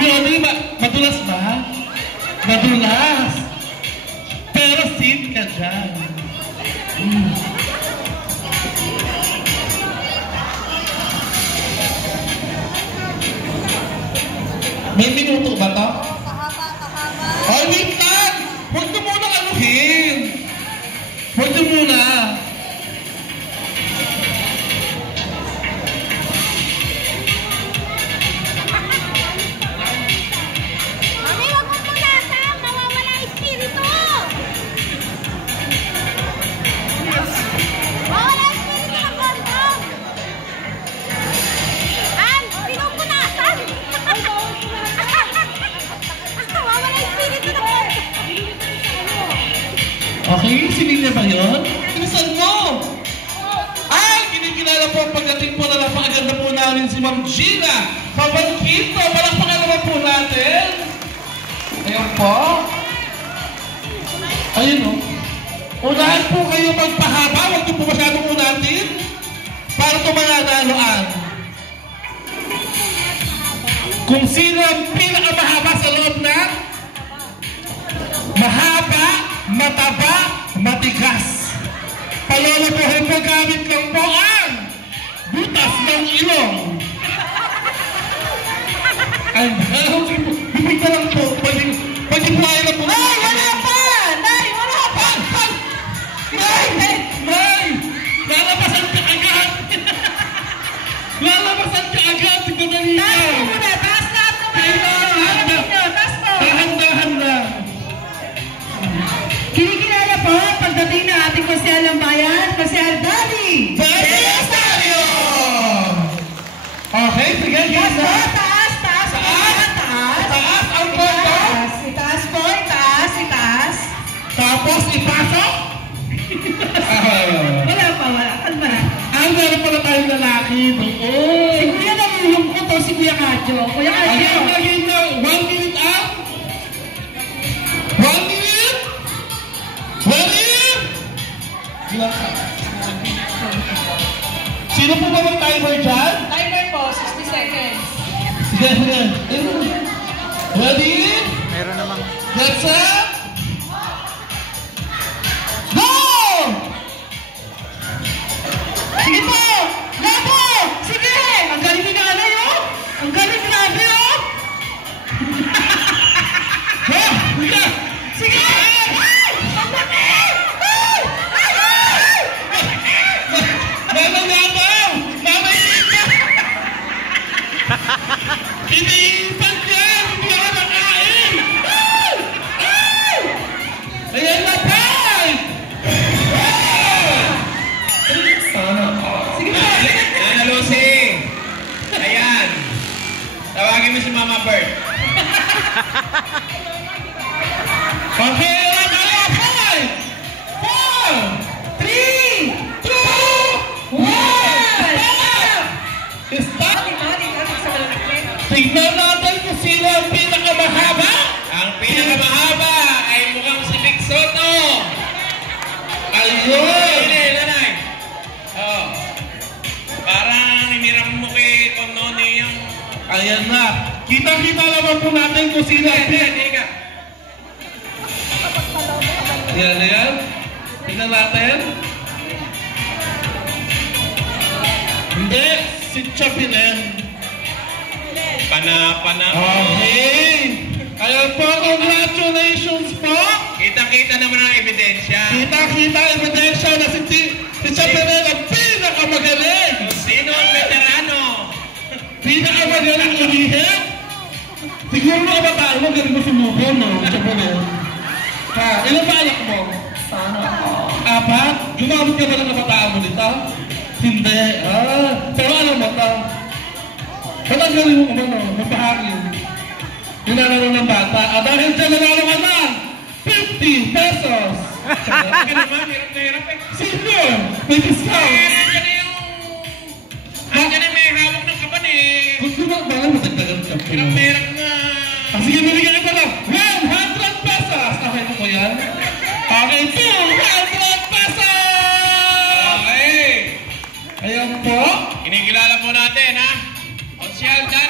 Yun, madulas ba? Madulas. Pero safe ka dyan. May minuto ba to? Ay, wait lang! Huwag na muna anuhin! Huwag na muna! Mami, huwag mo punasan! Mawawala espiritu! Mawawala espiritu ng kondom! An, pinupunasan! Mawawala espiritu ng kondom! Okay, sinin niya ba yun? Inisan mo! Ay, kinikilala po ang pagdating po na napakaganda po namin si Ma'am Gina Pabangkito. Palakpakan naman po natin. Ayun po. Ayun o. Unahan po kayo magpahaba. Huwag niyo po masyadong unatin. Para ito mananaluan. Kung sino ang pinakamahaba sa loob na mahaba, mataba, matigas. Palolokohin po gamit lang po ang butas ng ilong. Ay, bibig na lang po. Pwede buhayin na po. Nay, wala pa! Nay, wala pa! Nay! Lalabasan ka agad! Lalabasan ka agad! Tignan na Taas mo muna! Taas lahat naman! Taas mo! Dahan-dahan lang. Kinikilala po pagdating na ating konsyal ng bayan, konsyal Daddy! Balistario! Okay, sige, Taas po! Gina. Taas! Taas! Taas! Taas! Taas ang kondo. Itaas! Itaas po! Itaas! Itaas! Tapos ipasok. Wala pa! Wala! Kalma na! Ang meron pala tayong lalaki Si doon. Kuya nalulong ko to, si Kuya Kadyo. Kuya Kadyo! Ayun na yun na. 1 minute up. 1 minute. 1 minute. Sino po ba mag-timer dyan? Timer po, 60 seconds. Sige. Ready? Meron namang... Get set. Go! Sige po! Labo! Sige! Ang galing ni nanay, oh! Ang galing grabe, oh! Sige! Sige! Ay! Ang laki! Ay! Ay! Ay! Nananabaw! Namayipan! Iniipan yan! Hindi ako nakain! Ay! Ay! Ayan na pa! Sige po! Nana Lucy! Ayan! Tawagin mo si Mama Bird. Okay, ayan na! 5, 4, 3, 2, 1! Stop! Tignan natin kung sino ang pinakamahaba! Ang pinakamahaba ay mukhang si Vic Soto. Ayun! Nanay. Oh. Parang imiram mo kay Kononi yung... Ayan na! Kita-kita naman po natin kung sino ang Hindi ka. Ayan. Tignan natin. Hindi, si Chapinen. Pana. Okay! Ayan po, congratulations po! Kita-kita naman ang ebidensya. Kita-kita ebidensya na si Chapinen ang pinakamagaling! Kung sino ang veterano? Pinakamagaling ulihin! Siguro mga bataan mo, galing mo sumuko, no? Chapinen. Ha, ilan ba anak mo? Sana ako. 4? Gumamit ka ba ng kabataan mo dito? Hindi. Pero alam mo ito. Ba't ang galing mo no? Mapahangin. Nilalaro ng bata. At dahil dyan nanalo ka na, 50 pesos! Hindi naman, hirap eh. Sino? May discount! Nandiyan na yung... Nandiyan na may hawak ng kapan eh. Gusto mo ba lang matagdagan ka po? Hirap nga. Sige, nabigyan kita lang. 100 pesos! Okay po yan? Okay, 200 pesos! Okay. Ayan po. Kinikilala po natin ha. Konsyal Daddy.